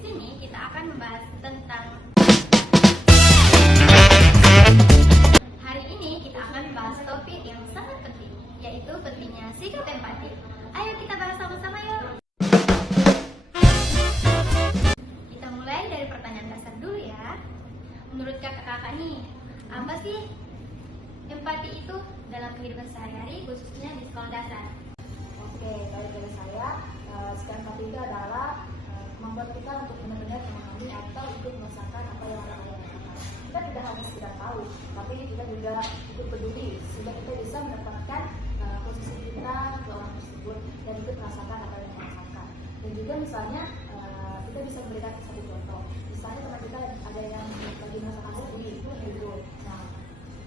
sini kita akan membahas tentang hari ini kita akan membahas topik yang sangat penting, yaitu pentingnya sikap empati. Ayo kita bahas sama-sama yuk. Kita mulai dari pertanyaan dasar dulu ya. Menurut kakak-kakak nih, apa sih empati itu dalam kehidupan sehari-hari khususnya di sekolah dasar? Oke, dari saya, sikap empati itu adalah membuat kita untuk benar-benar memahami atau ikut merasakan apa yang orang lain rasakan. Kita tidak hanya sekedar tahu, tapi kita juga ikut peduli sehingga kita bisa mendapatkan posisi kita ke orang tersebut dan ikut merasakan apa yang mereka rasakan. Dan juga misalnya kita bisa memberikan satu contoh. Misalnya teman kita ada yang lagi merasakan sedih, itu hero. Nah,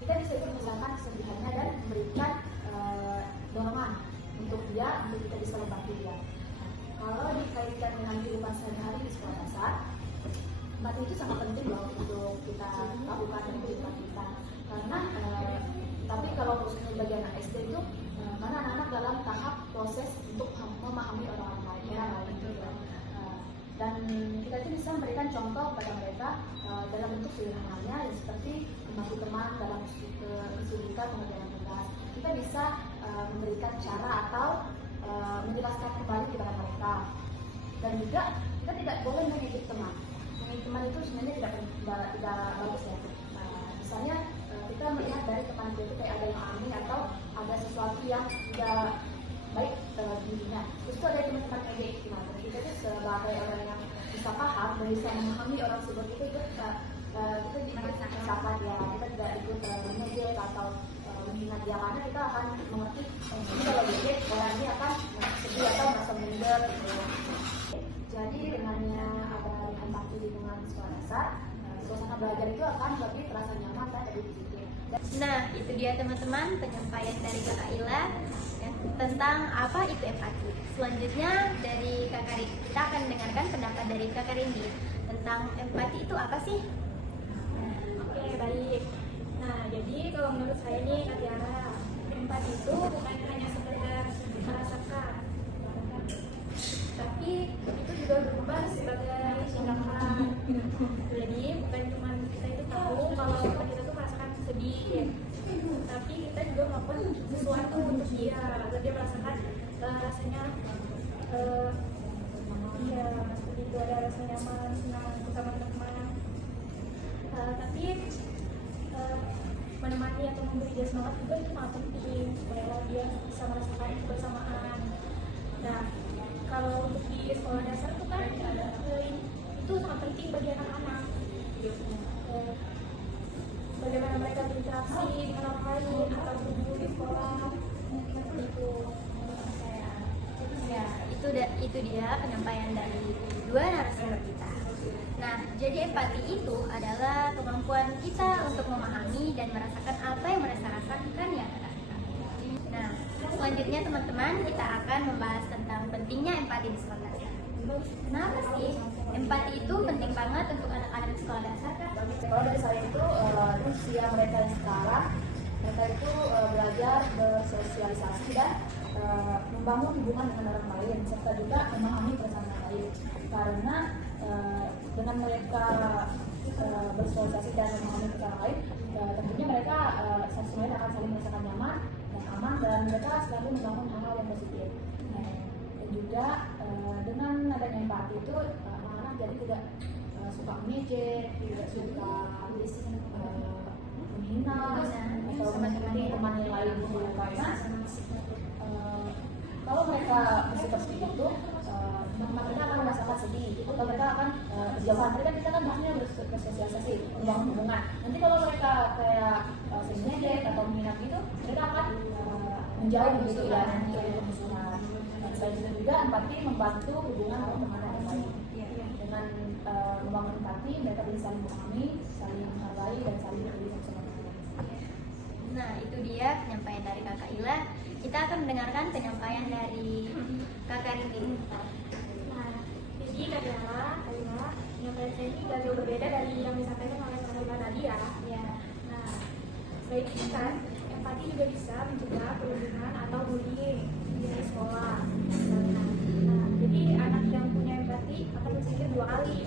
kita bisa ikut merasakan kesedihannya dan memberikan dorongan untuk dia, untuk kita bisa membantu dia. Kalau dikaitkan dengan kehidupan sehari-hari di sekolah dasar, empati itu sangat penting loh untuk kita lakukan dalam kehidupan kita. Karena tapi kalau khususnya bagi anak SD itu, karena anak-anak dalam tahap proses untuk memahami orang lain, dan kita itu bisa memberikan contoh kepada mereka dalam bentuk sederhananya, yang seperti membantu teman dalam kesulitan pengerjaan tugas. Kita bisa memberikan cara atau menjelaskan kembali kepada mereka. Dan juga kita tidak boleh mengejek teman. Mengejek teman itu sebenarnya tidak bagus ya. Misalnya kita melihat dari teman kita itu kayak ada yang aneh atau ada sesuatu yang tidak baik dirinya. Terus itu ada teman-teman ejek gimana? Kita itu sebagai orang yang bisa paham dan bisa memahami orang tersebut itu kita ikut mencapai ya. Kita tidak ikut mengejek atau menghina dia, karena kita akan mengerti kalau ejek orang ini akan sedih atau merasa minder gitu. Jadi dengannya ada empati di lingkungan sekolah dasar, suasana belajar itu akan lebih terasa nyaman dan lebih positif. Nah, itu dia teman-teman penyampaian dari Kakak Ila tentang apa itu empati. Selanjutnya dari Kakak Rindi, kita akan mendengarkan pendapat dari Kakak Rindi tentang empati itu apa sih? Oke, baik. Nah, jadi kalau menurut saya nih, Kak Tiara, empati itu bukan hanya sekedar merasakan, tapi itu juga berubah sebagai tindakan. Jadi bukan cuma kita itu tahu kalau kita tuh merasakan sedih, tapi kita juga melakukan sesuatu untuk dia agar dia merasakan rasanya ya seperti itu, ada rasa nyaman, senang bersama teman. Tapi menemani atau memberi dia semangat juga itu sangat penting supaya dia bisa merasakan kebersamaan. Nah, kalau untuk di sekolah dasar itu kan itu sangat penting bagi anak-anak. Bagaimana mereka berinteraksi dengan orang lain atau berguru di sekolah, seperti itu menurut saya. Ya, itu dia penyampaian dari dua narasumber kita. Nah, jadi empati itu adalah kemampuan kita untuk memahami dan merasakan apa yang mereka rasakan ya kakak-kakak. Nah, selanjutnya teman-teman kita akan membahas tentang pentingnya empati di sekolah dasar. Kenapa sih empati itu penting banget untuk anak-anak di sekolah dasar kan? Kalau dari saya itu usia mereka yang sekarang, mereka itu belajar bersosialisasi dan membangun hubungan dengan orang lain serta juga memahami perasaan orang lain. Karena dengan mereka bersosialisasi dan memahami perasaan orang lain, tentunya mereka sebenarnya akan saling merasakan nyaman dan aman, dan mereka selalu membangun hal-hal yang positif. Dan juga dengan adanya empati itu anak-anak jadi tidak suka mengejek, tidak suka menghina atau menyakiti teman yang lain. Karena kalau mereka bersikap seperti itu, mereka akan merasakan sedih, atau mereka akan berjauhan. Mereka kita kan maksudnya bersosialisasi, membangun hubungan. Nanti kalau mereka kayak sering ngejek atau menghina gitu, mereka akan menjauh gitu ya, menjauh permusuhan. Selain itu juga empati membantu hubungan pertemanan yang baik. Dengan membangun empati, mereka bisa saling memahami, saling menghargai, dan saling berbagi bersama. Nah, itu dia penyampaian dari Kakak Ila. Kita akan mendengarkan penyampaian dari Kakak Rindi. Nah, jadi Kak Tiara, penyampaian saya ini agak jauh berbeda dari yang disampaikan oleh Kak Tiara tadi ya. Nah, selain itu kan, empati juga bisa mencegah perundungan atau bullying di sekolah. Nah, jadi anak yang punya empati akan berpikir dua kali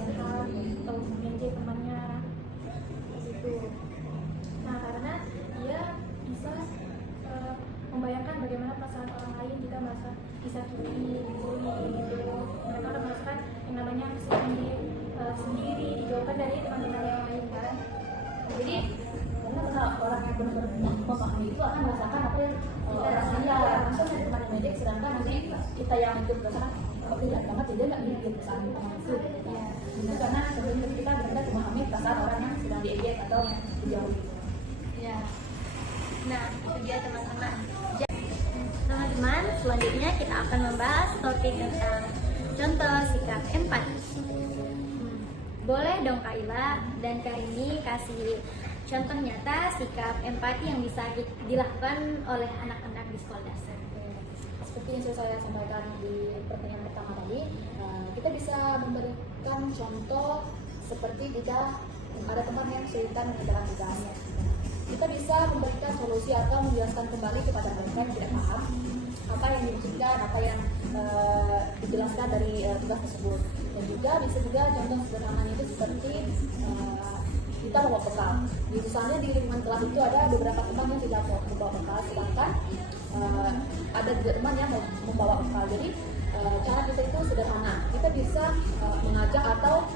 jahat atau mengejek temannya gitu. Nah, karena dia bisa membayangkan bagaimana perasaan orang lain jika merasa disakiti, dibully gitu. Mereka akan merasakan yang namanya sendiri, dijauhkan dari teman-teman yang lain kan. Jadi karena orang yang benar-benar memahami itu akan merasakan apa yang rasanya langsung dari teman yang medek, sedangkan nanti kita yang itu merasakan tidak banget jadi nggak diejek perasaan kita itu. Itu karena sebelum kita benar-benar memahami perasaan orang yang sedang diejek atau dijauhi. Ya. Nah, itu dia teman-teman. Teman-teman, selanjutnya kita akan membahas topik tentang contoh sikap empati. Boleh dong Kak Ila dan Kak Rini kasih contoh nyata sikap empati yang bisa dilakukan oleh anak-anak di sekolah dasar. Seperti yang sudah saya sampaikan di pertanyaan pertama tadi, kita bisa memberikan contoh seperti jika ada teman yang kesulitan mengerjakan tugasnya. Kita bisa memberikan solusi atau menjelaskan kembali kepada mereka yang tidak paham apa yang dimaksudkan, apa yang dijelaskan dari tugas tersebut. Dan juga bisa juga contoh sederhananya itu seperti kita membawa bekal. Misalnya di lingkungan kelas itu ada beberapa teman yang tidak membawa bekal, sedangkan ada juga teman yang membawa bekal. Jadi cara kita itu sederhana. Kita bisa mengajak atau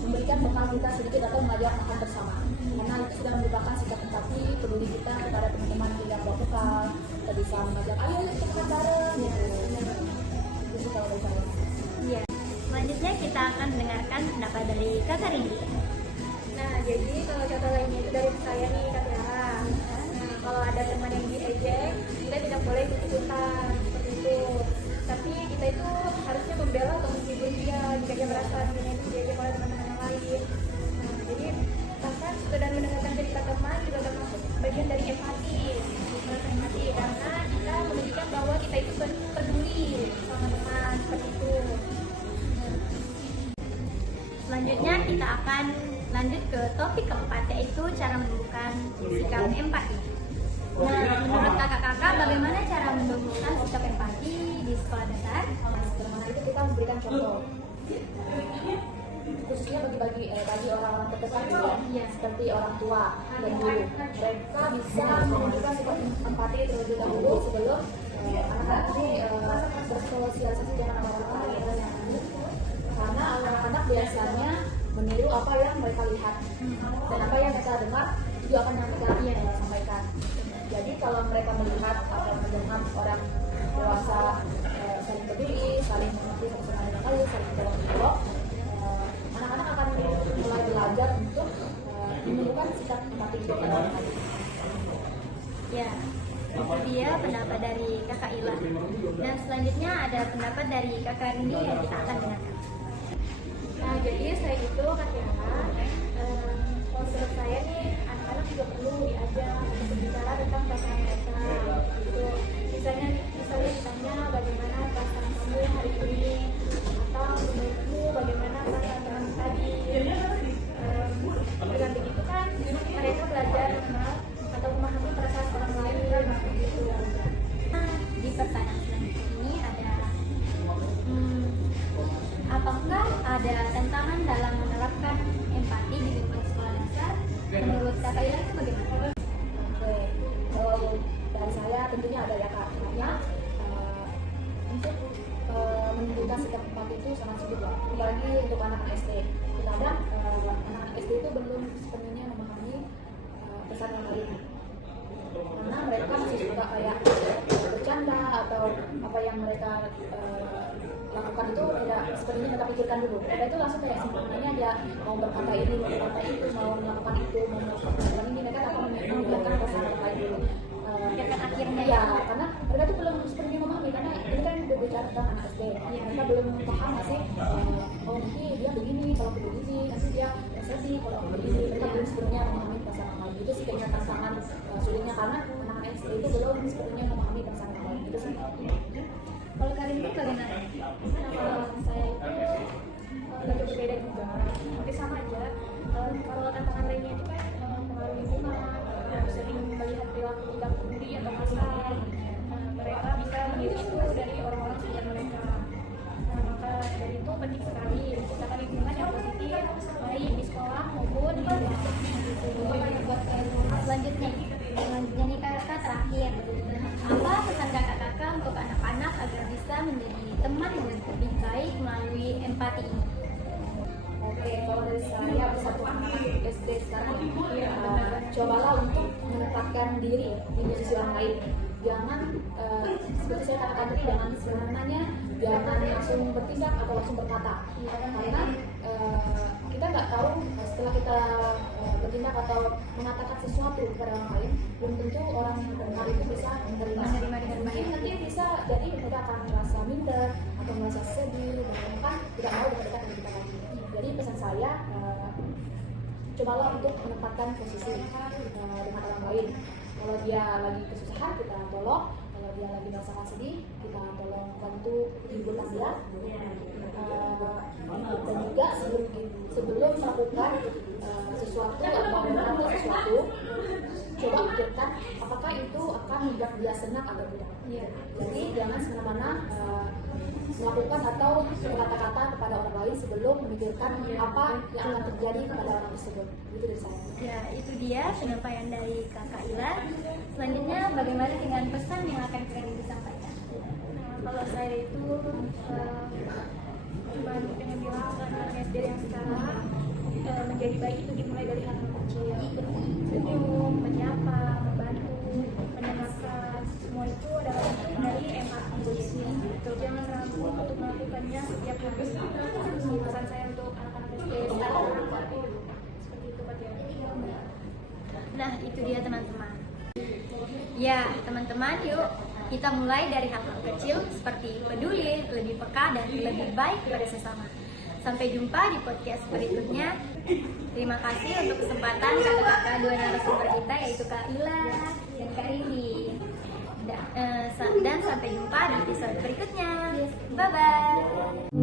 memberikan bekal kita sedikit atau mengajak makan bersama. Karena itu sudah merupakan sikap empati peduli kita kepada teman-teman yang tidak bawa bekal. Kita bisa mengajak, ayo kita makan bareng gitu. Itu kalau dari saya. Iya. Selanjutnya kita akan mendengarkan pendapat dari Kakak Rini. Nah, jadi kalau contoh lainnya itu dari saya nih, Kak Tiara. Nah, kalau ada teman yang diejek, kita tidak boleh ikut-ikutan seperti itu. Tapi kita itu harusnya membela atau menghibur dia jika dia merasa dirinya itu diejek oleh teman-teman yang lain. Nah, jadi bahkan sekedar mendengarkan cerita teman juga termasuk bagian dari empati. Merasa empati karena kita menunjukkan bahwa kita itu peduli sama teman seperti itu. Selanjutnya kita akan lanjut ke topik keempat, yaitu cara menumbuhkan sikap empati. Nah, menurut kakak-kakak bagaimana cara menumbuhkan sikap empati di sekolah dasar? Sederhana itu kita memberikan contoh. Khususnya bagi orang-orang terdekat ya, seperti orang tua dan guru. Mereka bisa menunjukkan sikap empati terlebih dahulu sebelum anak-anak ini bersosialisasi dengan orang lain. Karena anak-anak biasanya meniru apa yang mereka lihat dan apa yang mereka dengar juga akan yang mereka sampaikan. Jadi kalau mereka melihat atau mendengar orang dewasa saling peduli, saling mengerti satu sama lain, saling bertanggung jawab, anak-anak akan mulai belajar untuk menumbuhkan sikap empati itu pada orang lain. Ya, itu dia pendapat dari Kakak Ila. Dan selanjutnya ada pendapat dari Kakak Rini yang kita akan dengarkan. Nah, jadi saya itu Kak Tiara, kalau menurut saya nih anak-anak juga perlu diajak untuk berbicara tentang perasaan mereka gitu. Misalnya ditanya bagaimana perasaan kamu hari ini, atau menurutmu bagaimana perasaan teman tadi. Dengan begitu kan mereka belajar mengenal atau memahami perasaan orang lain gitu. Nah, di pertanyaan selanjutnya ini ada apakah ada tantangan dalam menerapkan empati di lingkungan sekolah dasar? Menurut Kakak Ila itu bagaimana? Oke, kalau dari saya tentunya ada ya Kak. Karena untuk menunjukkan sikap empati itu sangat sulit ya. Apalagi untuk anak SD. Kadang anak SD itu belum sepenuhnya memahami pesan yang lain. Karena mereka masih suka kayak bercanda atau apa yang mereka lakukan itu tidak sepenuhnya mereka pikirkan dulu. Mereka itu langsung kayak sempurnanya dia mau berkata ini, mau berkata itu, mau melakukan itu, mau melakukan ini, mereka akan membiarkan pesan yang lain dulu. Kan akhirnya Ya, karena mereka tuh belum sepenuhnya memahami karena ini kan udah bicara tentang anak SD. Mereka belum paham masih oh nanti dia begini, kalau aku begini, nanti dia resesi kalau aku begini. Mereka belum sepenuhnya memahami perasaan orang lain. Itu sih kayaknya tantangan sulitnya karena anak SD itu belum sepenuhnya memahami perasaan orang lain. Itu sih. Kalau kalian itu bagaimana? Kalau saya itu agak berbeda juga, tapi sama aja. Kalau tantangan lainnya itu kan pengaruh lingkungan, sering melihat perilaku tidak peduli atau kasar. Mereka bisa meniru itu dari orang-orang sekitar mereka. Maka dari itu penting sekali menciptakan lingkungan yang Iya. Apa pesan kakak-kakak untuk anak-anak agar bisa menjadi teman yang lebih baik melalui empati ini? Oke, kalau dari saya pesan untuk anak SD sekarang cobalah untuk menempatkan diri di posisi orang lain. Jangan seperti saya katakan tadi, jangan semena-menanya, jangan langsung bertindak atau langsung berkata. Karena kita nggak tahu setelah kita bertindak atau mengatakan sesuatu kepada orang lain, belum tentu orang yang dengar itu bisa menerima dengan baik. Nanti bisa jadi mereka akan merasa minder atau merasa sedih, dan bahkan tidak mau berdekat dengan kita lagi. Jadi pesan saya, cobalah untuk menempatkan posisi dengan orang lain. Kalau dia lagi kesusahan, kita tolong. Kalau dia lagi merasakan sedih, kita tolong bantu hiburkan dia. Dan juga sebelum melakukan sesuatu atau melakukan sesuatu, coba pikirkan apakah itu akan membuat dia senang atau tidak. Jadi jangan semena-mena melakukan atau berkata-kata kepada orang lain sebelum memikirkan apa yang akan terjadi kepada orang tersebut. Itu dari saya. Ya, itu dia penyampaian dari Kakak Ila. Selanjutnya, bagaimana dengan pesan yang akan kalian disampaikan? Nah, kalau saya itu cuma pengen bilang ke anak SD yang sekarang, menjadi baik itu dimulai dari hal kecil, senyum, menyapa, membantu, mendengarkan, semua itu adalah bentuk dari empati. Jangan ragu untuk melakukannya setiap hari. Pesan saya untuk anak-anak SD sekarang seperti itu Pak Tiara. Nah, itu dia teman-teman. Ya, teman-teman, yuk kita mulai dari hal-hal kecil seperti peduli, lebih peka, dan lebih baik pada sesama. Sampai jumpa di podcast berikutnya. Terima kasih untuk kesempatan kakak-kakak dua narasumber kita, yaitu Kak Ila dan Kak Rindi. Dan sampai jumpa di episode berikutnya. Bye-bye.